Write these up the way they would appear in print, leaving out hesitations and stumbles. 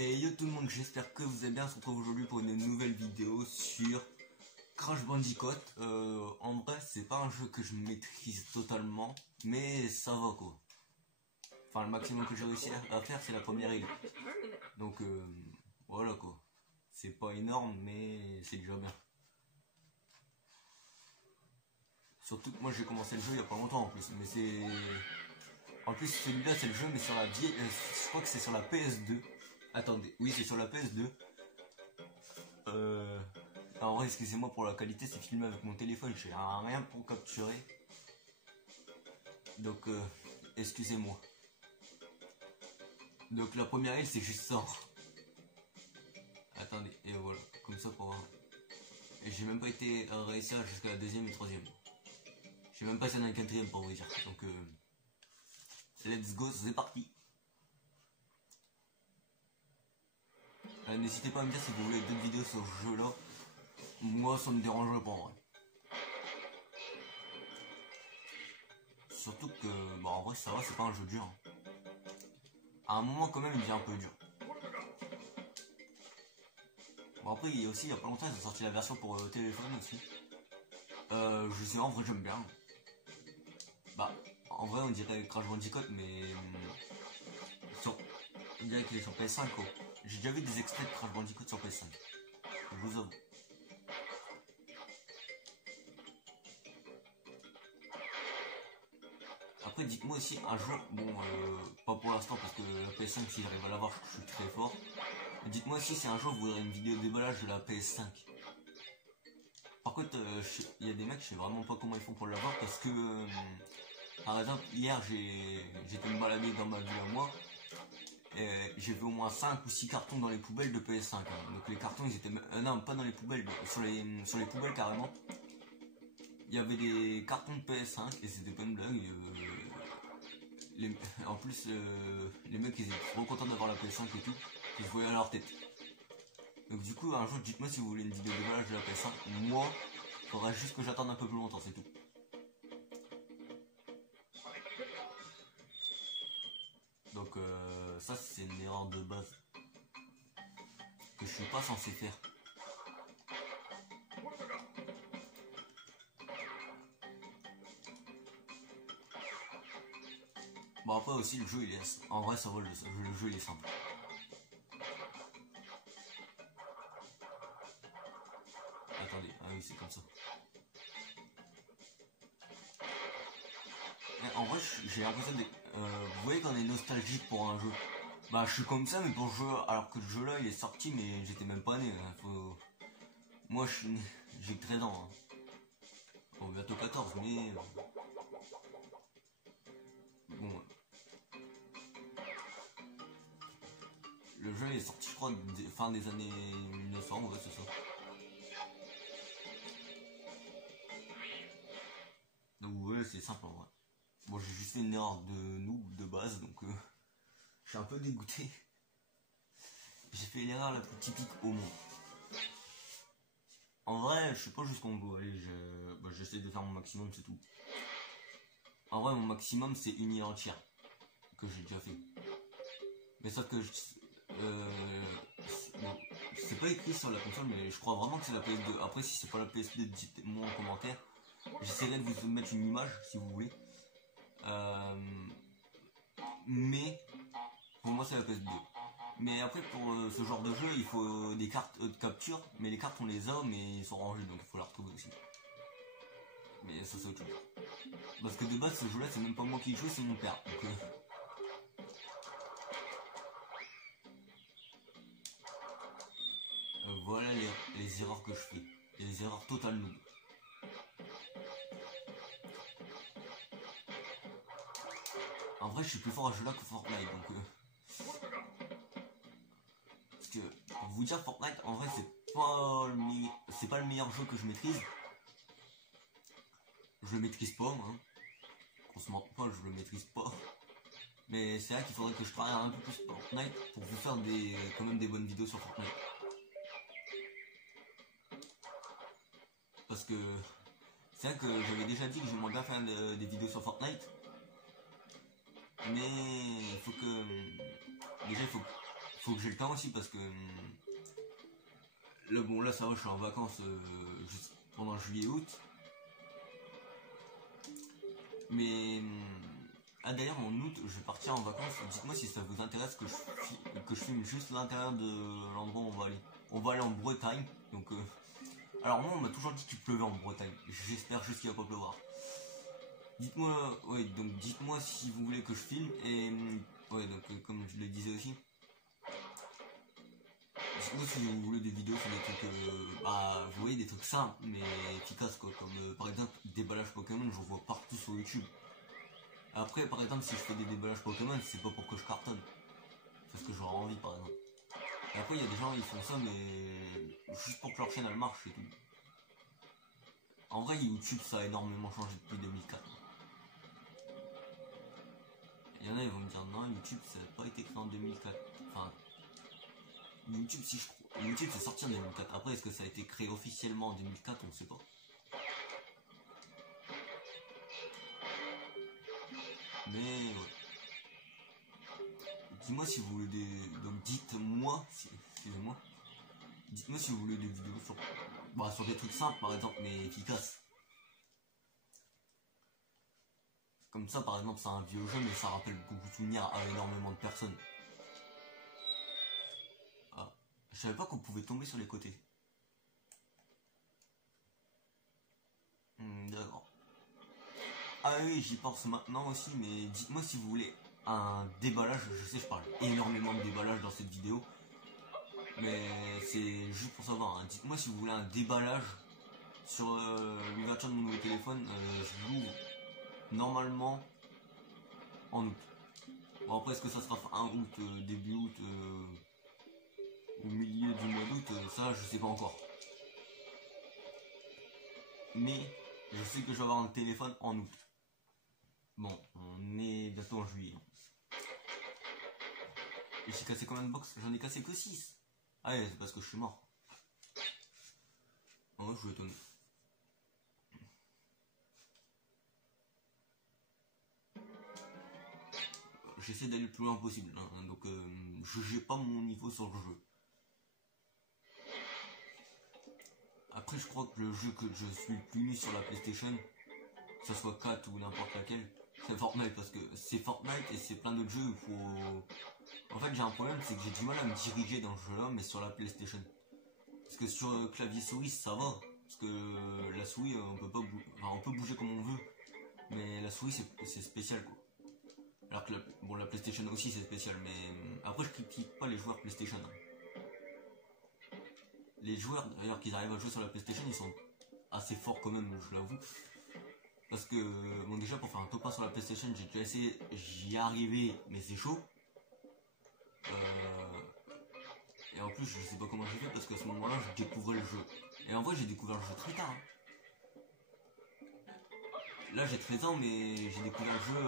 Et yo tout le monde, j'espère que vous allez bien. On se retrouve aujourd'hui pour une nouvelle vidéo sur Crash Bandicoot. En vrai, c'est pas un jeu que je maîtrise totalement, mais ça va quoi. Enfin, le maximum que j'ai réussi à faire, c'est la première île. Donc voilà quoi. C'est pas énorme, mais c'est déjà bien. Surtout que moi j'ai commencé le jeu il y a pas longtemps en plus, mais c'est... En plus celui-là c'est le jeu mais sur la vieille... je crois que c'est sur la PS2. Attendez, oui c'est sur la PS2. En vrai excusez-moi pour la qualité, c'est filmé avec mon téléphone, j'ai rien pour capturer. Donc excusez-moi. Donc la première île c'est juste ça. Attendez, et voilà, comme ça pour... Et j'ai même pas été réussir jusqu'à la deuxième et troisième. J'ai même pas essayé dans la quatrième pour vous dire. Donc let's go, c'est parti. N'hésitez pas à me dire si vous voulez d'autres vidéos sur ce jeu là. Moi ça me dérange pas en vrai. Surtout que bah en vrai ça va, c'est pas un jeu dur. À un moment quand même il devient un peu dur. Bon après il y a aussi il y a pas longtemps ils ont sorti la version pour téléphone aussi. Je sais en vrai j'aime bien. Bah en vrai on dirait Crash Bandicoot mais on dirait qu'il est sur PS5 quoi. J'ai déjà vu des extraits de Crash Bandicoot sur PS5. Je vous avoue. Après dites-moi aussi un jour, bon pas pour l'instant parce que la PS5 si j'arrive à l'avoir je suis très fort. Mais dites-moi aussi si un jour vous voudrez une vidéo de déballage de la PS5. Par contre il y a des mecs je sais vraiment pas comment ils font pour l'avoir parce que par exemple hier j'étais me balader dans ma ville à moi. J'ai vu au moins 5 ou 6 cartons dans les poubelles de PS5 hein. Donc les cartons ils étaient non pas dans les poubelles, sur les poubelles carrément. Il y avait des cartons de PS5 et c'était pas une blague. En plus les mecs ils étaient trop contents d'avoir la PS5 et tout, ils se voyaient à leur tête. Donc du coup un jour dites-moi si vous voulez une vidéo de déballage de la PS5. Moi il faudra juste que j'attende un peu plus longtemps, c'est tout. Donc ça c'est une erreur de base que je suis pas censé faire. Bon après aussi le jeu il est... En vrai ça va, le jeu il est simple. Attendez, ah oui c'est comme ça. Et en vrai j'ai l'impression de... vous voyez qu'on est nostalgique pour un jeu. Bah je suis comme ça mais pour le jeu, alors que le jeu là il est sorti mais j'étais même pas né. Hein. Moi j'ai 13 ans. Hein. Bon bientôt 14 mais... Bon... Le jeu est sorti je crois fin des années 1900, ouais c'est ça. Donc ouais c'est simple en vrai. Bon j'ai juste fait une erreur de noob de base donc je suis un peu dégoûté. J'ai fait l'erreur la plus typique au monde. En vrai je sais pas jusqu'où on peut aller, j'essaie de faire mon maximum c'est tout. En vrai mon maximum c'est une île entière que j'ai déjà fait. Mais sauf que bon, c'est pas écrit sur la console mais je crois vraiment que c'est la PS2. Après si c'est pas la PS2 dites-moi en commentaire. J'essaierai de vous mettre une image si vous voulez. Mais pour moi c'est la PS2. Mais après pour ce genre de jeu il faut des cartes de capture. Mais les cartes on les a mais ils sont rangés donc il faut la retrouver aussi. Mais ça c'est autre chose. Parce que de base ce jeu là c'est même pas moi qui joue, c'est mon père. Donc voilà les erreurs que je fais. Et les erreurs totales noob. En vrai je suis plus fort à ce jeu là que Fortnite donc parce que pour vous dire Fortnite en vrai c'est pas le meilleur jeu que je maîtrise. Je le maîtrise pas hein. On se ment pas, je le maîtrise pas. Mais c'est vrai qu'il faudrait que je travaille un peu plus sur Fortnite pour vous faire quand même des bonnes vidéos sur Fortnite. Parce que c'est vrai que j'avais déjà dit que j'aimerais bien faire des vidéos sur Fortnite. Mais il faut que... Déjà il faut faut que j'ai le temps aussi parce que là, bon, là ça va, je suis en vacances juste pendant juillet-août. Mais ah, d'ailleurs en août je vais partir en vacances. Dites-moi si ça vous intéresse que je filme juste l'intérieur de l'endroit où on va aller. On va aller en Bretagne. Donc alors moi on m'a toujours dit qu'il pleuvait en Bretagne. J'espère juste qu'il va pas pleuvoir. Dites-moi, ouais, donc dites-moi si vous voulez que je filme et ouais, donc comme je le disais aussi, dites-moi si vous voulez des vidéos sur des trucs, bah vous voyez des trucs simples mais efficaces quoi, comme par exemple déballage Pokémon, j'en vois partout sur YouTube. Après par exemple si je fais des déballages Pokémon, c'est pas pour que je cartonne, c'est parce que j'aurais envie par exemple. Et après il y a des gens ils font ça mais juste pour que leur chaîne elle marche et tout. En vrai YouTube ça a énormément changé depuis 2004. Il y en a ils vont me dire non, YouTube ça n'a pas été créé en 2004. Enfin YouTube si je crois. YouTube c'est sorti en 2004. Après est-ce que ça a été créé officiellement en 2004, on ne sait pas. Mais ouais. Dis-moi si vous voulez des. Donc dites-moi si. Excusez-moi. Dites-moi si vous voulez des vidéos sur. Bah sur des trucs simples par exemple mais efficaces. Comme ça par exemple c'est un vieux jeu mais ça rappelle beaucoup de souvenirs à énormément de personnes. Ah. Je savais pas qu'on pouvait tomber sur les côtés. D'accord. Ah oui, j'y pense maintenant aussi, mais dites-moi si vous voulez un déballage. Je sais, je parle énormément de déballage dans cette vidéo, mais c'est juste pour savoir. Hein. Dites-moi si vous voulez un déballage sur l'ouverture de mon nouveau téléphone. Je l'ouvre normalement en août. Bon, après, est-ce que ça sera fin août, début août au milieu du mois d'août, ça je sais pas encore. Mais je sais que je vais avoir un téléphone en août. Bon, on est bientôt en juillet. Et j'ai cassé combien de box? J'en ai cassé que 6. Ah ouais, c'est parce que je suis mort. Oh, je suis étonné. J'essaie d'aller le plus loin possible, hein, donc je n'ai pas mon niveau sur le jeu. Après, je crois que le jeu que je suis le plus nul sur la PlayStation, que ce soit 4 ou n'importe laquelle, c'est Fortnite, parce que c'est Fortnite et c'est plein d'autres jeux où il faut... En fait, j'ai un problème, c'est que j'ai du mal à me diriger dans ce jeu-là, mais sur la PlayStation. Parce que sur clavier souris, ça va, parce que la souris, on peut pas enfin, on peut bouger comme on veut, mais la souris, c'est spécial, quoi. Alors que la PlayStation aussi, c'est spécial, mais après, je critique pas les joueurs PlayStation. Hein. Les joueurs, d'ailleurs, qui arrivent à jouer sur la PlayStation, ils sont assez forts quand même, je l'avoue. Parce que, bon, déjà, pour faire un top 1 sur la PlayStation, j'ai déjà essayé, j'y ai arrivé, mais c'est chaud. Et en plus, je sais pas comment j'ai fait parce qu'à ce moment-là, je découvrais le jeu. Et en vrai, j'ai découvert le jeu très tard. Hein. Là, j'ai 13 ans, mais j'ai découvert le jeu,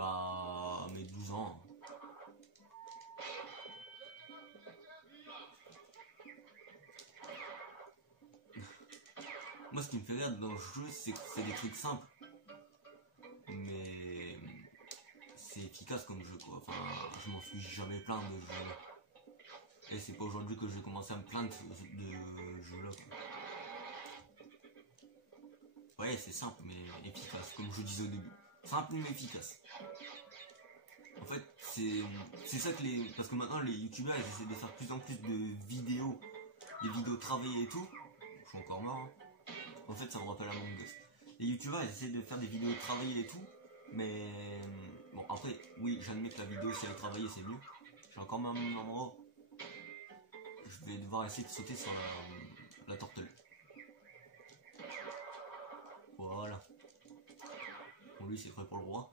à mes 12 ans. Moi, ce qui me fait rire dans le jeu, c'est que c'est des trucs simples. Mais c'est efficace comme jeu, quoi. Enfin, je m'en suis jamais plaint de ce jeu-là. Et c'est pas aujourd'hui que je vais commencer à me plaindre de jeu-là. Ouais, c'est simple mais efficace, comme je disais au début. Simple mais efficace. En fait, c'est ça que les... Parce que maintenant, les youtubeurs, ils essaient de faire plus en plus de vidéos. Des vidéos travaillées et tout. Je suis encore mort. Hein. En fait, ça me rappelle Among Us. Les youtubeurs, ils essaient de faire des vidéos travaillées et tout. Mais... Bon, après, oui, j'admets que la vidéo, si elle est travaillée, c'est mieux. J'ai encore même un endroit. Je vais devoir essayer de sauter sur la tortue. Voilà. Bon, lui, c'est prêt pour le roi.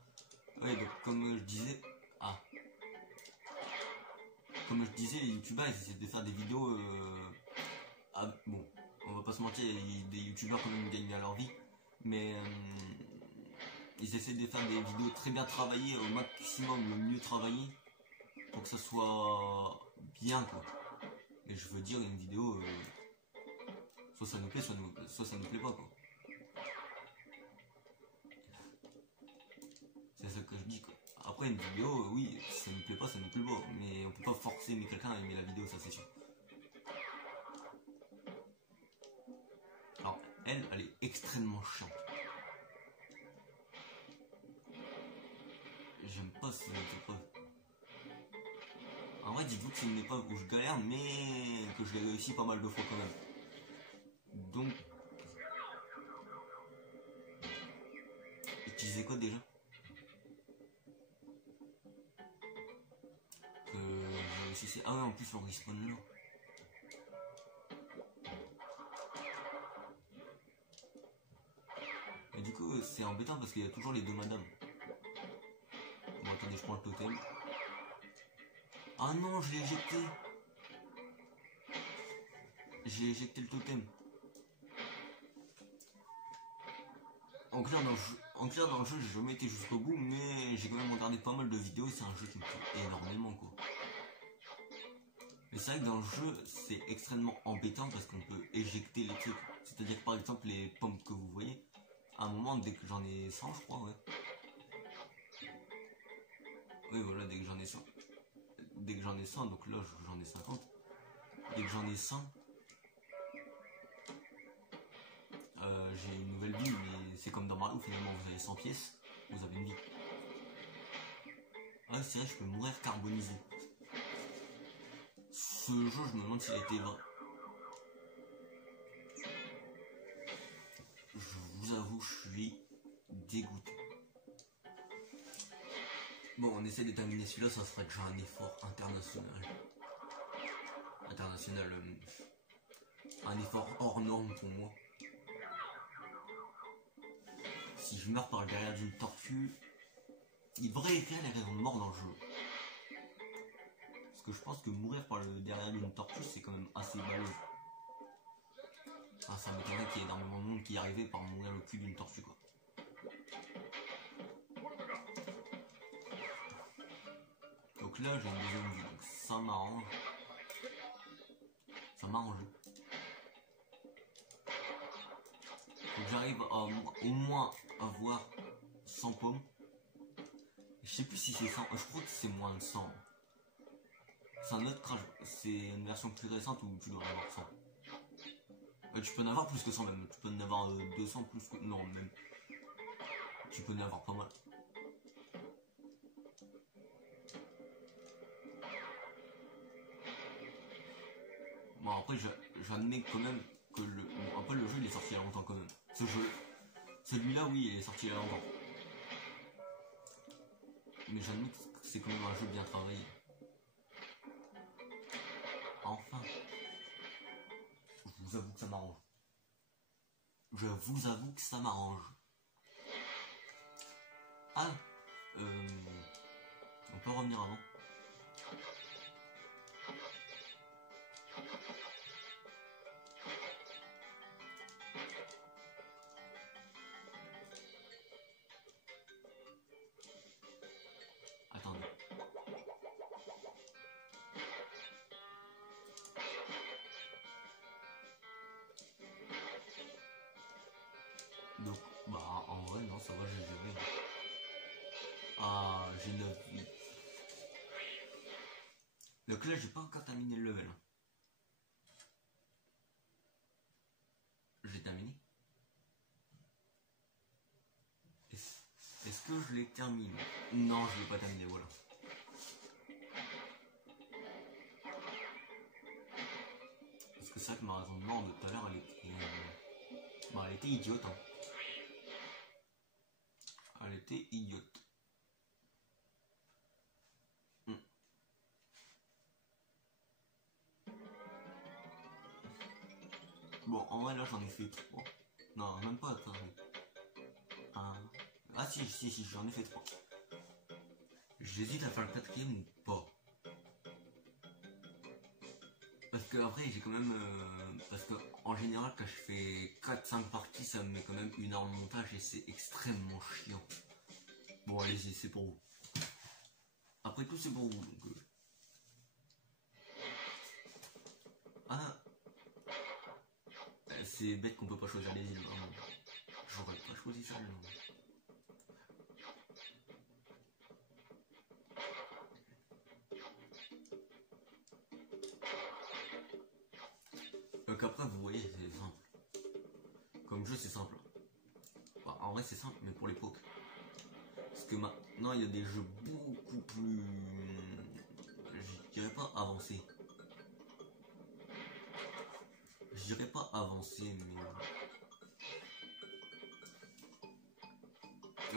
Ouais, donc, comme je disais... Ah. Comme je disais, les youtubeurs, ils essaient de faire des vidéos... bon, on va pas se mentir, il y a des youtubeurs quand même gagnent bien leur vie. Mais... ils essaient de faire des vidéos très bien travaillées, au maximum le mieux travaillées. Pour que ça soit bien, quoi. Et je veux dire, une vidéo... soit ça nous plaît, soit ça nous plaît pas, quoi. C'est ça que je dis, quoi. Après, après une vidéo, oui, ça ne plaît pas, ça ne plaît pas, mais on peut pas forcer quelqu'un à aimer la vidéo, ça c'est sûr. Alors, elle est extrêmement chiante. J'aime pas cette épreuve. En vrai, dites-vous que c'est une épreuve où je galère, mais que je l'ai réussi pas mal de fois quand même. Donc, utiliser quoi déjà? J'ai réussi. Ah ouais, en plus on respawn là. Et du coup, c'est embêtant parce qu'il y a toujours les deux madames. Bon, attendez, je prends le totem. Ah non, je l'ai éjecté. J'ai éjecté le totem. En clair, dans le jeu, j'ai jamais été jusqu'au bout, mais j'ai quand même regardé pas mal de vidéos et c'est un jeu qui me plaît énormément, quoi. Mais c'est vrai que dans le jeu, c'est extrêmement embêtant parce qu'on peut éjecter les trucs. C'est-à-dire que par exemple, les pommes que vous voyez, à un moment, dès que j'en ai 100, je crois, ouais. Oui, voilà, dès que j'en ai 100. Dès que j'en ai 100, donc là, j'en ai 50. Dès que j'en ai 100, j'ai une nouvelle vie, mais c'est comme dans Mario, finalement, vous avez 100 pièces, vous avez une vie. Ah, c'est vrai, je peux mourir carbonisé. Ce jeu, je me demande s'il a été vrai. Je vous avoue, je suis dégoûté. Bon, on essaie de terminer celui-là, ça sera déjà un effort international. Un effort hors norme pour moi. Si je meurs par le derrière d'une tortue, il devrait écrire les raisons de mort dans le jeu. Parce que je pense que mourir par le derrière d'une tortue, c'est quand même assez balèze. Ah, ça m'étonnerait qu'il y ait énormément de monde qui y arrivait par mourir le cul d'une tortue, quoi. Donc là, j'ai une deuxième vie, donc ça m'arrange. Ça m'arrange. Faut que j'arrive à au moins avoir 100 pommes. Je sais plus si c'est 100, je crois que c'est moins de 100. C'est un autre crash, c'est une version plus récente où tu dois en avoir 100. Tu peux en avoir plus que 100 même, tu peux en avoir 200 plus que... Non, même. Tu peux en avoir pas mal. Bon après j'admets quand même que après le jeu il est sorti il y a longtemps quand même. Ce jeu, celui-là oui il est sorti il y a longtemps. Mais j'admets que c'est quand même un jeu bien travaillé. Enfin. Je vous avoue que ça m'arrange. Je vous avoue que ça m'arrange. Ah on peut revenir avant. Attendez. Donc, bah en vrai non ça va, j'ai géré. Ah, j'ai 9 vies. Donc là j'ai pas encore terminé le level. J'ai terminé. Est-ce que je l'ai terminé? Non, je l'ai pas terminé, voilà. Parce que c'est vrai que ma raison de mort de tout à l'heure, elle était idiote. Hein. Elle était idiote. Bon, en vrai, là, j'en ai fait 3. Non, même pas, attends. Ah si, j'en ai fait 3. J'hésite à faire le 4ème ou pas. Parce que après j'ai quand même... parce que en général quand je fais 4-5 parties ça me met quand même 1 heure de montage et c'est extrêmement chiant. Bon allez-y, c'est pour vous. Après tout c'est pour vous donc... Ah, c'est bête qu'on peut pas choisir les îles vraiment. J'aurais pas choisi ça non. Donc après, vous voyez, c'est simple. Comme jeu, c'est simple. Enfin, en vrai, c'est simple, mais pour l'époque. Parce que maintenant, il y a des jeux beaucoup plus... Je dirais pas avancés. Je dirais pas avancés, mais...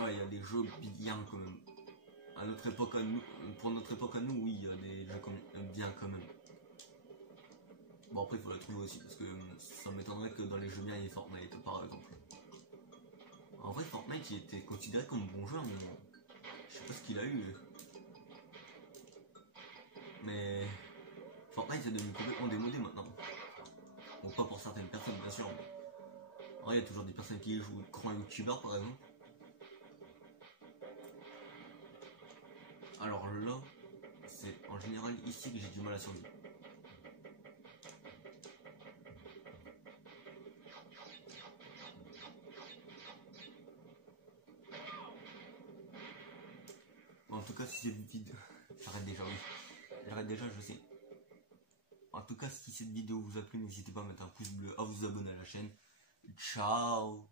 Ouais, il y a des jeux bien quand même. À notre époque, à nous, pour notre époque à nous, oui, il y a des jeux bien quand même. Bon, après, il faut la trouver aussi, parce que ça m'étonnerait que dans les jeux bien, il y ait Fortnite, par exemple. En vrai, Fortnite, il était considéré comme bon jeu à un moment. Je sais pas ce qu'il a eu. Mais... Fortnite est devenu complètement démodé maintenant. Bon, pas pour certaines personnes, bien sûr. Mais... il y a toujours des personnes qui jouent grand youtubeur, par exemple. Alors là, c'est en général ici que j'ai du mal à survivre. En tout cas, si cette vidéo... J'arrête déjà, oui. J'arrête déjà, je sais. En tout cas, si cette vidéo vous a plu, n'hésitez pas à mettre un pouce bleu, à vous abonner à la chaîne. Ciao.